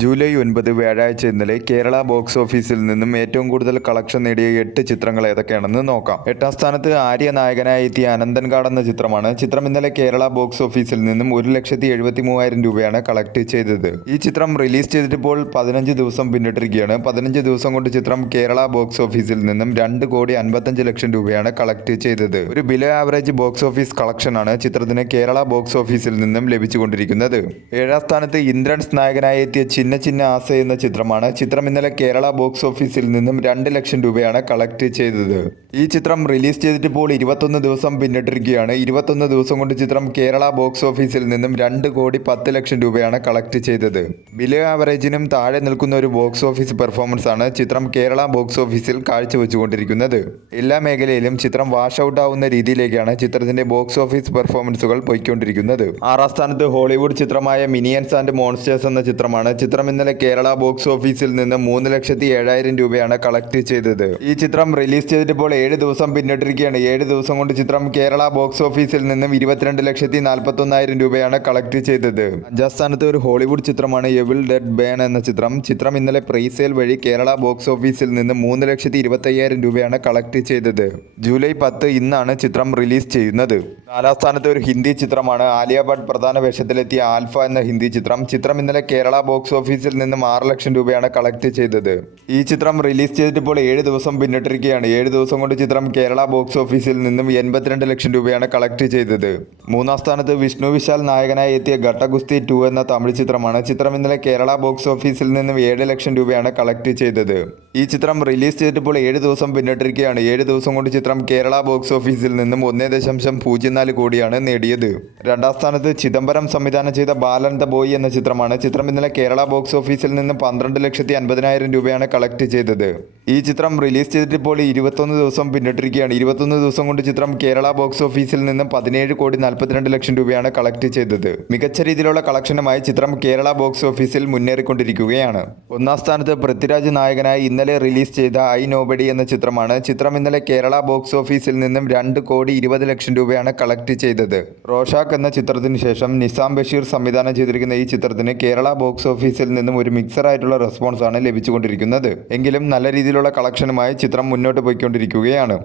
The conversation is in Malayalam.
ജൂലൈ 9 വ്യാഴാഴ്ച ഇന്നലെ കേരള ബോക്സ് ഓഫീസിൽ നിന്നും ഏറ്റവും കൂടുതൽ കളക്ഷൻ നേടിയ 8 ചിത്രങ്ങൾ ഏതൊക്കെയാണെന്ന് നോക്കാം. 8ാം സ്ഥാനത്ത് ആര്യ നായകനായി എത്തിയ അനന്തൻകാട് എന്ന ചിത്രമാണ്. ചിത്രം ഇന്നലെ കേരള ബോക്സ് ഓഫീസിൽ നിന്നും 1,73,000 രൂപയാണ് കളക്ട് ചെയ്തത്. ഈ ചിത്രം റിലീസ് ചെയ്തിട്ടിപ്പോൾ 15 ദിവസം പിന്നിട്ടിരിക്കുകയാണ്. 15 ദിവസം കൊണ്ട് ചിത്രം കേരള ബോക്സ് ഓഫീസിൽ നിന്നും 2,55,00,000 രൂപയാണ് കളക്ട് ചെയ്തത്. ഒരു ബിലോ ആവറേജ് ബോക്സ് ഓഫീസ് കളക്ഷനാണ് ചിത്രത്തിന് കേരള ബോക്സ് ഓഫീസിൽ നിന്നും ലഭിച്ചുകൊണ്ടിരിക്കുന്നത്. 7ാം സ്ഥാനത്ത് ഇന്ദ്രൻസ് നായകനായി എത്തിയ ചിന്ന ചിന്ന ആസ എന്ന ചിത്രമാണ്. ചിത്രം ഇന്നലെ കേരള ബോക്സ് ഓഫീസിൽ നിന്നും 2 ലക്ഷം രൂപയാണ് കളക്ട് ചെയ്തത്. ഈ ചിത്രം റിലീസ് ചെയ്തിട്ടിപ്പോൾ 21 ദിവസം പിന്നിട്ടിരിക്കുകയാണ്. 21 ദിവസം കൊണ്ട് ചിത്രം കേരള ബോക്സ് ഓഫീസിൽ നിന്നും 2,10,00,000 രൂപയാണ് കളക്ട് ചെയ്തത്. ബിലോ ആവറേജിനും താഴെ നിൽക്കുന്ന ഒരു ബോക്സ് ഓഫീസ് പെർഫോമൻസ് ആണ് ചിത്രം കേരള ബോക്സ് ഓഫീസിൽ കാഴ്ചവെച്ചുകൊണ്ടിരിക്കുന്നത്. എല്ലാ മേഖലയിലും ചിത്രം വാഷ് ഔട്ട് ആവുന്ന രീതിയിലേക്കാണ് ചിത്രത്തിന്റെ ബോക്സ് ഓഫീസ് പെർഫോമൻസുകൾ പോയിക്കൊണ്ടിരിക്കുന്നത്. 6ാം സ്ഥാനത്ത് ഹോളിവുഡ് ചിത്രമായ മിനിയൻസ് ആൻഡ് മോൺസ്റ്റേഴ്സ് എന്ന ചിത്രമാണ്. ചിത്രം ഇന്നലെ കേരള ബോക്സ് ഓഫീസിൽ നിന്ന് 3,07,000 രൂപയാണ് കളക്ട് ചെയ്തത്. ഈ ചിത്രം റിലീസ് ചെയ്തിട്ടിപ്പോൾ 7 ദിവസം പിന്നിട്ടിരിക്കുകയാണ്. 7 ദിവസം കൊണ്ട് ചിത്രം കേരള ബോക്സ് ഓഫീസിൽ നിന്നും 22,41,000 രൂപയാണ് കളക്ട് ചെയ്തത്. 5ാം സ്ഥാനത്ത് ഒരു ഹോളിവുഡ് ചിത്രമാണ് എവിൾ ഡെഡ് ബേൺ എന്ന ചിത്രം. ചിത്രം ഇന്നലെ പ്രീസെയിൽ വഴി കേരള ബോക്സ് ഓഫീസിൽ നിന്ന് 3,25,000 രൂപയാണ് കളക്ട് ചെയ്തത്. ജൂലൈ 10 ഇന്നാണ് ചിത്രം റിലീസ് ചെയ്യുന്നത്. 4ാം സ്ഥാനത്ത് ഒരു ഹിന്ദി ചിത്രമാണ് ആലിയ ഭട്ട് പ്രധാന വേഷത്തിലെത്തിയ ആൽഫ എന്ന ഹിന്ദി ചിത്രം. ചിത്രം ഇന്നലെ കേരള ബോക്സ് ഓഫീസിൽ നിന്നും 6 ലക്ഷം രൂപയാണ് കളക്ട് ചെയ്തത്. ഈ ചിത്രം റിലീസ് ചെയ്തിട്ടിപ്പോൾ 7 ദിവസം പിന്നിട്ടിരിക്കുകയാണ്. 7 ദിവസം കൊണ്ട് ചിത്രം കേരള ബോക്സ് ഓഫീസിൽ നിന്നും 82 ലക്ഷം രൂപയാണ് കളക്ട് ചെയ്തത്. 3ാം സ്ഥാനത്ത് വിഷ്ണു വിശാൽ നായകനായി എത്തിയ ഘട്ടഗുസ്തി 2 എന്ന തമിഴ് ചിത്രമാണ്. ചിത്രം ഇന്നലെ കേരള ബോക്സ് ഓഫീസിൽ നിന്നും 7 ലക്ഷം രൂപയാണ് കളക്ട് ചെയ്തത്. ഈ ചിത്രം റിലീസ് ചെയ്തിട്ടിപ്പോൾ 7 ദിവസം പിന്നിട്ടിരിക്കുകയാണ്. 7 ദിവസം കൊണ്ട് ചിത്രം കേരള ബോക്സ് ഓഫീസിൽ നിന്നും 1.04 കോടിയാണ് നേടിയത്. 2ാം സ്ഥാനത്ത് ചിദംബരം സംവിധാനം ചെയ്ത ബാലൻ ദ ബോയ് എന്ന ചിത്രമാണ്. ചിത്രം ഇന്നലെ കേരള ബോക്സ് ഓഫീസിൽ നിന്ന് 12,50,000 രൂപയാണ് കളക്ട് ചെയ്തത്. ഈ ചിത്രം റിലീസ് ചെയ്തിട്ടിപ്പോൾ 21 ദിവസം പിന്നിട്ടിരിക്കുകയാണ്. 21 ദിവസം കൊണ്ട് ചിത്രം കേരള ബോക്സ് ഓഫീസിൽ നിന്നും 17,42,00,000 രൂപയാണ് കളക്ട് ചെയ്തത്. മികച്ച രീതിയിലുള്ള കളക്ഷനുമായി ചിത്രം കേരള ബോക്സ് ഓഫീസിൽ മുന്നേറിക്കൊണ്ടിരിക്കുകയാണ്. 1ാം സ്ഥാനത്ത് പൃഥ്വിരാജ് നായകനായി ഇന്നലെ റിലീസ് ചെയ്ത ഐ നോബഡി എന്ന ചിത്രമാണ്. ചിത്രം ഇന്നലെ കേരള ബോക്സ് ഓഫീസിൽ നിന്നും 2,20,00,000 രൂപയാണ് കളക്ട് ചെയ്തത്. റോഷാക്ക് എന്ന ചിത്രത്തിന് ശേഷം നിസാം ബഷീർ സംവിധാനം ചെയ്തിരിക്കുന്ന ഈ ചിത്രത്തിന് കേരള ബോക്സ് ഓഫീസിൽ നിന്നും ഒരു മിക്സർ ആയിട്ടുള്ള റെസ്പോൺസ് ആണ് ലഭിച്ചുകൊണ്ടിരിക്കുന്നത്. എങ്കിലും നല്ല രീതിയിലുള്ള കളക്ഷനുമായി ചിത്രം മുന്നോട്ട് പോയിക്കൊണ്ടിരിക്കുകയാണ്.